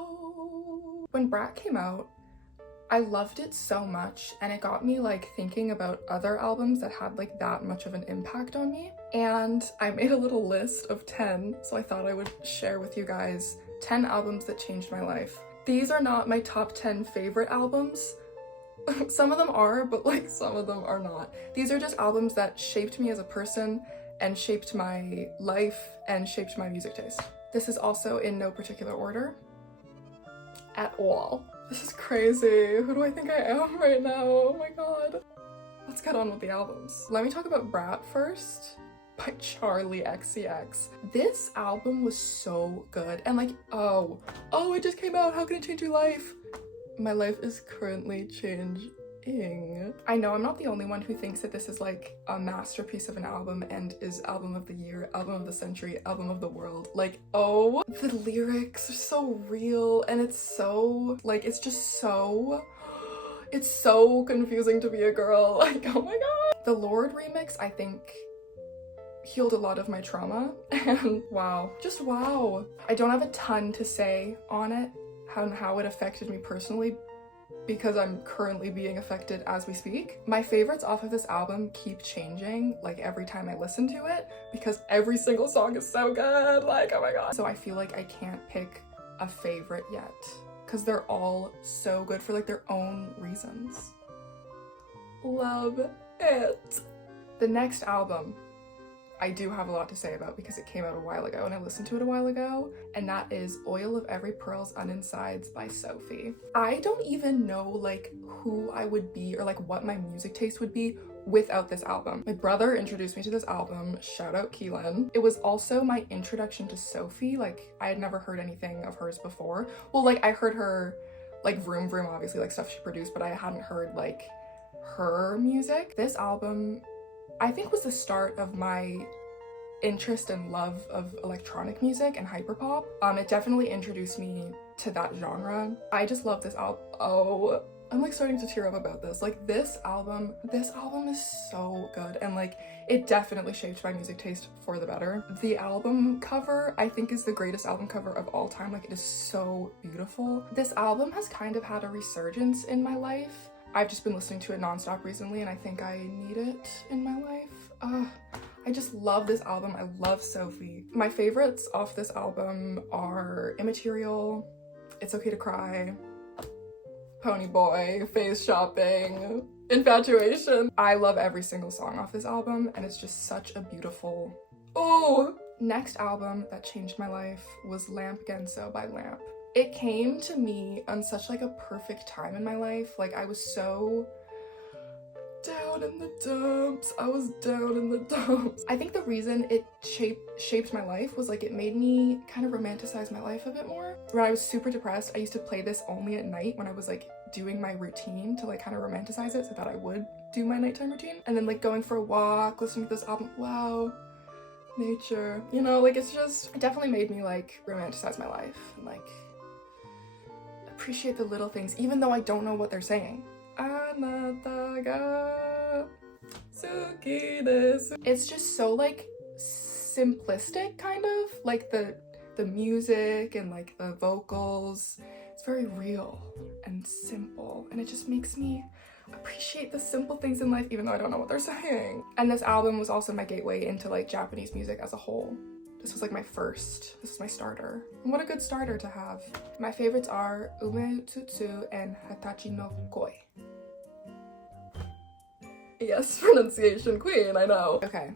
go. When Brat came out, I loved it so much, and it got me like thinking about other albums that had like that much of an impact on me. And I made a little list of 10, so I thought I would share with you guys 10 albums that changed my life. These are not my top 10 favorite albums. Some of them are, but like some of them are not. These are just albums that shaped me as a person and shaped my life and shaped my music taste. This is also in no particular order at all. This is crazy. Who do I think I am right now? Oh my god. Let's get on with the albums. Let me talk about Brat first by Charli XCX. This album was so good. And like, oh, it just came out. How can it change your life? My life is currently changing. I know I'm not the only one who thinks that this is like a masterpiece of an album and is album of the year, album of the century, album of the world. Like, oh, the lyrics are so real, and it's so like, it's so confusing to be a girl. Like, oh my god. The Lord remix, I think, healed a lot of my trauma, and wow, just wow. I don't have a ton to say on it, how it affected me personally, because I'm currently being affected as we speak. My favorites off of this album keep changing like every time I listen to it, because every single song is so good, like, oh my god. So I feel like I can't pick a favorite yet, because they're all so good for like their own reasons. Love it. The next album I do have a lot to say about because it came out a while ago and I listened to it a while ago, and that is Oil of Every Pearl's Uninsides by Sophie. I don't even know like who I would be or like what my music taste would be without this album. My brother introduced me to this album, shout out Keelan. It was also my introduction to Sophie. Like, I had never heard anything of hers before. Well, like I heard her like Vroom Vroom, obviously, like stuff she produced, but I hadn't heard like her music. This album I think was the start of my interest and love of electronic music and hyperpop. It definitely introduced me to that genre. I just love this album. Oh, I'm like starting to tear up about this. Like this album is so good, and like it definitely shaped my music taste for the better. The album cover I think is the greatest album cover of all time. Like, it is so beautiful. This album has kind of had a resurgence in my life. I've just been listening to it nonstop recently, and I think I need it in my life. I just love this album. I love Sophie. My favorites off this album are Immaterial, It's Okay to Cry, Pony Boy, Face Shopping, Infatuation. I love every single song off this album, and it's just such a beautiful... Oh! Next album that changed my life was Lamp Genso by Lamp. It came to me on such like a perfect time in my life. Like, I was so down in the dumps. I was down in the dumps. I think the reason it shaped my life was like it made me kind of romanticize my life a bit more. When I was super depressed, I used to play this only at night when I was like doing my routine to like kind of romanticize it so that I would do my nighttime routine. And then like going for a walk, listening to this album, wow, nature, you know, like it definitely made me like romanticize my life and like appreciate the little things, even though I don't know what they're saying. It's just so like simplistic, kind of like the music and like the vocals. It's very real and simple, and it just makes me appreciate the simple things in life even though I don't know what they're saying. And this album was also my gateway into like Japanese music as a whole. This was like this is my starter. And what a good starter to have. My favorites are Ume Tsutsu and Hatachi no Koi. Yes, pronunciation queen, I know. Okay,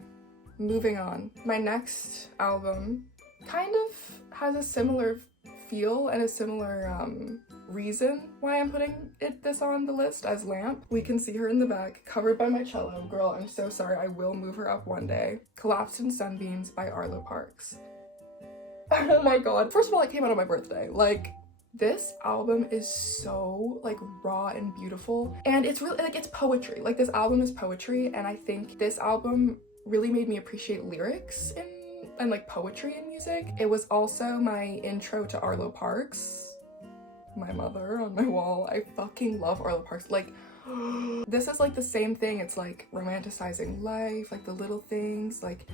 moving on. My next album kind of has a similar feel and a similar reason why I'm putting this on the list as Lamp. We can see her in the back, covered by my cello. Girl, I'm so sorry, I will move her up one day. Collapsed in Sunbeams by Arlo Parks. Oh my god. First of all, it came out on my birthday. Like, this album is so like raw and beautiful, and it's really like it's poetry. Like, this album is poetry, and I think this album really made me appreciate lyrics and like poetry in music. It was also my intro to Arlo Parks. My mother on my wall. I fucking love Arlo Parks. Like, this is like the same thing. It's like romanticizing life, like the little things, like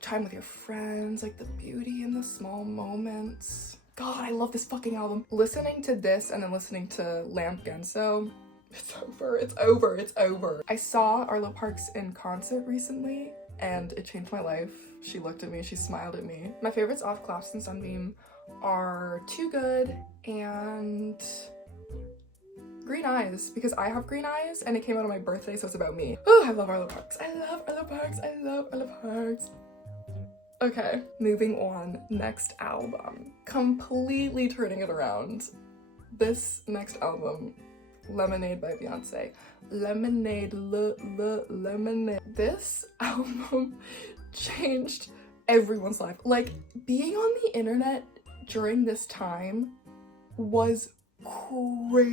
time with your friends, like the beauty in the small moments. God, I love this fucking album. Listening to this and then listening to Lamp Genso, it's over, it's over, it's over. I saw Arlo Parks in concert recently and it changed my life. She looked at me, she smiled at me. My favorites off Collaps and Sunbeam are Too Good and Green Eyes, because I have green eyes and it came out on my birthday, so it's about me. Oh, I love Arlo Parks. I love Arlo Parks. I love Arlo Parks. Okay, moving on. Next album. Completely turning it around. This next album, Lemonade by Beyoncé. Lemonade, lemonade. This album changed everyone's life. Like, being on the internet during this time was crazy.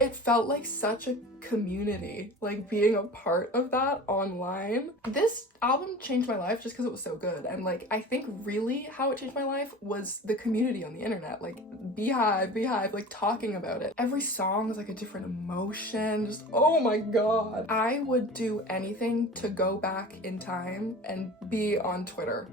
It felt like such a community, like being a part of that online. This album changed my life just because it was so good, and like I think really how it changed my life was the community on the internet, like Beehive, like talking about it. Every song was like a different emotion, just oh my god. I would do anything to go back in time and be on Twitter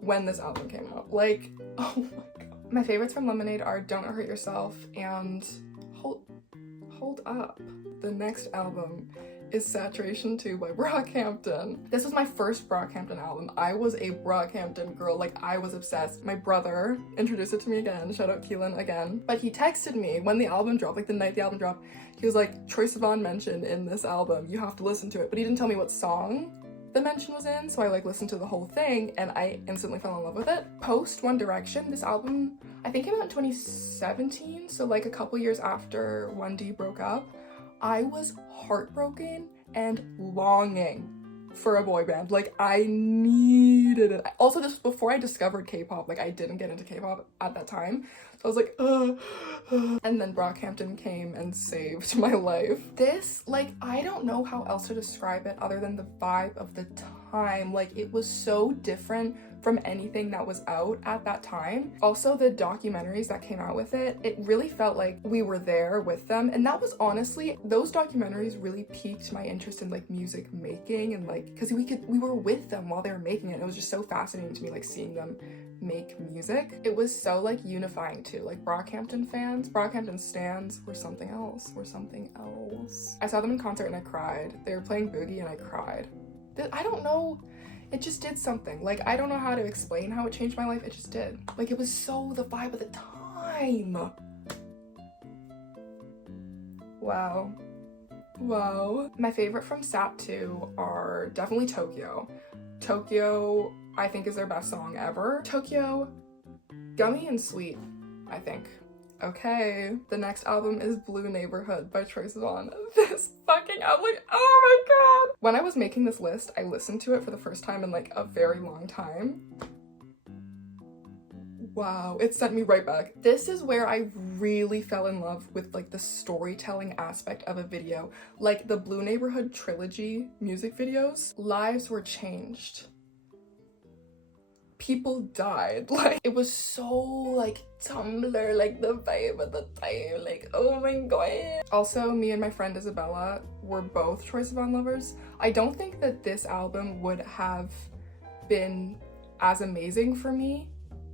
when this album came out. Like, oh my god. My favorites from Lemonade are Don't Hurt Yourself and Hold Up. The next album is Saturation 2 by Brockhampton. This was my first Brockhampton album. I was a Brockhampton girl, like I was obsessed. My brother introduced it to me again, shout out Keelan again. But he texted me when the album dropped, like the night the album dropped, he was like, Troye Sivan mentioned in this album, you have to listen to it. But he didn't tell me what song the mention was in, so I like listened to the whole thing and I instantly fell in love with it. Post One Direction, this album I think came out in 2017, so like a couple years after 1D broke up. I was heartbroken and longing for a boy band. Like I needed it. Also, this was before I discovered K-pop. Like I didn't get into K-pop at that time, so I was like and then Brockhampton came and saved my life. This, like, I don't know how else to describe it other than the vibe of the time. Like it was so different from anything that was out at that time. Also, the documentaries that came out with it, it really felt like we were there with them, and that was honestly, those documentaries really piqued my interest in like music making, and like because we were with them while they were making it. It was just so fascinating to me, like seeing them make music. It was so like unifying too. Like Brockhampton fans, Brockhampton stans were something else. I saw them in concert and I cried. They were playing Boogie and I cried. I don't know, it just did something. Like I don't know how to explain how it changed my life, it just did. Like it was so the vibe of the time. Wow. My favorite from Sat 2 are definitely Tokyo. Tokyo, I think, is their best song ever. Tokyo, Gummy and Sweet, I think. Okay, the next album is Blue Neighborhood by Troye Sivan. This fucking album, like, oh my god! When I was making this list, I listened to it for the first time in like a very long time. Wow, it sent me right back. This is where I really fell in love with like the storytelling aspect of a video. Like the Blue Neighborhood trilogy music videos, lives were changed. People died. Like it was so like Tumblr, like the vibe at the time, like oh my god. Also, me and my friend Isabella were both Troye Sivan lovers. I don't think that this album would have been as amazing for me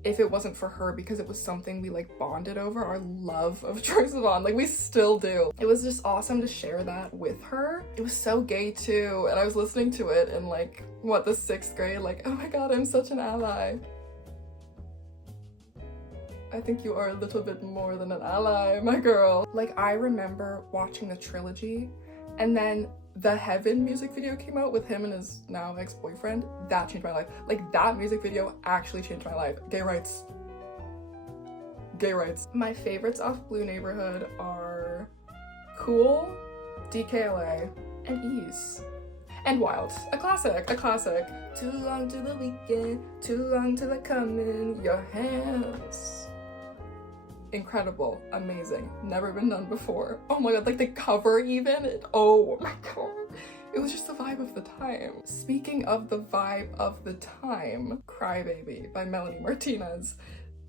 if it wasn't for her, because it was something we like bonded over, our love of Troye Sivan. Like we still do. It was just awesome to share that with her. It was so gay too, and I was listening to it in like what, the 6th grade, like oh my god, I'm such an ally. I think you are a little bit more than an ally, my girl. Like I remember watching the trilogy, and then the Heaven music video came out with him and his now ex-boyfriend. That changed my life. Like that music video actually changed my life. Gay rights. My favorites off Blue Neighborhood are Cool, DKLA, and Ease. And Wild, a classic. Too long to the weekend, too long till I come in your hands. Incredible, amazing, never been done before. Oh my god, like the cover even, oh my god. It was just the vibe of the time. Speaking of the vibe of the time, Crybaby by Melanie Martinez.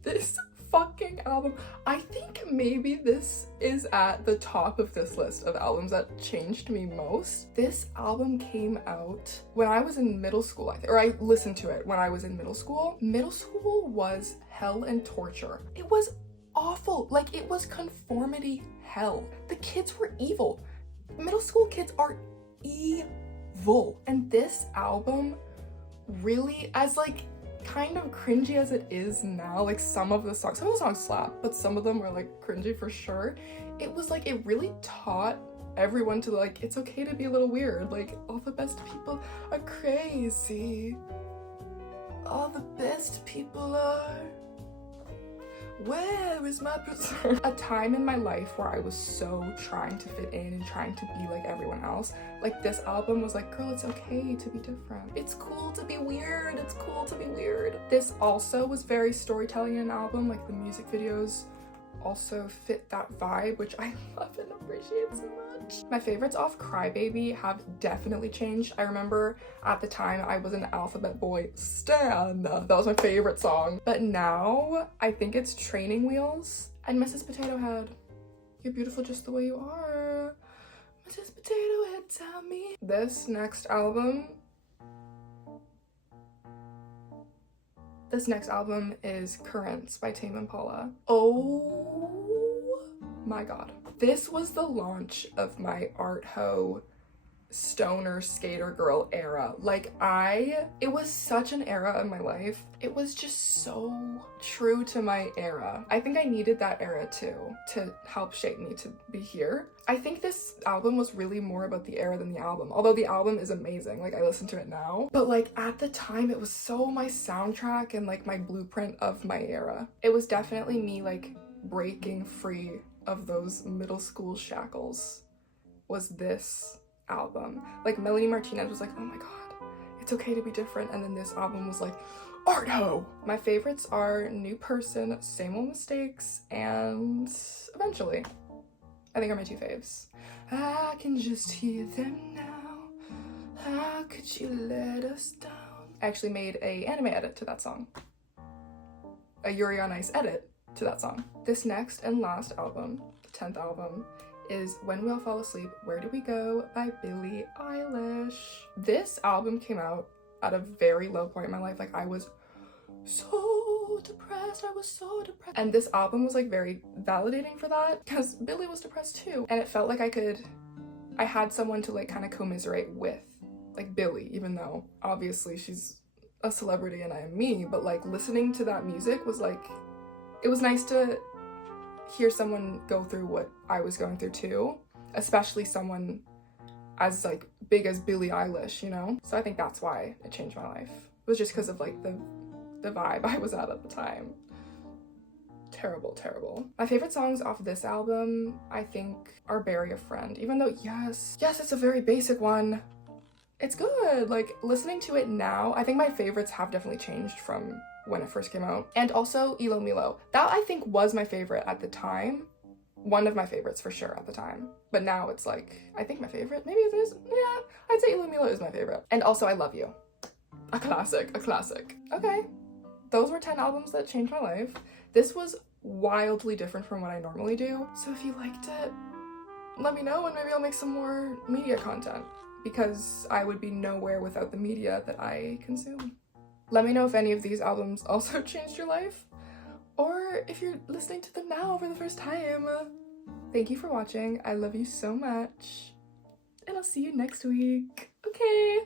This fucking album. I think maybe this is at the top of this list of albums that changed me most. This album came out when I was in middle school, or I listened to it when I was in middle school. Middle school was hell and torture. It was awful. Like, it was conformity hell. The kids were evil. Middle school kids are evil. And this album really, as like kind of cringy as it is now, like some of the songs slap, but some of them were like cringy for sure. It was like, it really taught everyone to like, it's okay to be a little weird. Like, all the best people are crazy. All the best people are. Where is my preserve? A time in my life where I was so trying to fit in and trying to be like everyone else. Like, this album was like, girl, it's okay to be different. It's cool to be weird. It's cool to be weird. This also was very storytelling in an album. Like, the music videos also fit that vibe, which I love and appreciate so much. My favorites off Crybaby have definitely changed. I remember at the time I was an Alphabet Boy stan. That was my favorite song. But now I think it's Training Wheels and Mrs. Potato Head. You're beautiful just the way you are. Mrs. Potato Head, tell me. This next album is Currents by Tame Impala. Oh my god. This was the launch of my art hoe stoner skater girl era. Like, it was such an era of my life. It was just so true to my era. I think I needed that era too, to help shape me to be here. I think this album was really more about the era than the album, although the album is amazing. Like, I listen to it now, but like at the time it was so my soundtrack and like my blueprint of my era. It was definitely me like breaking free of those middle school shackles, was this album. Like, Melanie Martinez was like, oh my god, it's okay to be different, and then this album was like, art ho! My favorites are New Person, Same Old Mistakes, and Eventually. I think are my two faves. I can just hear them now. How could you let us down? I actually made a anime edit to that song. A Yuri on Ice edit to that song. This next and last album, the 10th album, is When We All Fall Asleep, Where Do We Go by Billie Eilish. This album came out at a very low point in my life. Like, I was so depressed. And this album was like very validating for that, because Billie was depressed too. And it felt like I had someone to like kind of commiserate with, like Billie, even though obviously she's a celebrity and I am me, but like listening to that music was like, it was nice to hear someone go through what I was going through too, especially someone as like big as Billie Eilish, you know? So I think that's why it changed my life. It was just because of like the vibe I was at the time. Terrible. My favorite songs off this album, I think, are Bury a Friend. Even though, yes, it's a very basic one. It's good. Like, listening to it now, I think my favorites have definitely changed from when it first came out. And also Ilo Milo. That I think was my favorite at the time. One of my favorites for sure at the time. But now it's like, I think my favorite, maybe it is, yeah, I'd say Ilo Milo is my favorite. And also I Love You. A classic. Okay, those were 10 albums that changed my life. This was wildly different from what I normally do. So if you liked it, let me know and maybe I'll make some more media content, because I would be nowhere without the media that I consume. Let me know if any of these albums also changed your life, or if you're listening to them now for the first time. Thank you for watching. I love you so much, and I'll see you next week. Okay.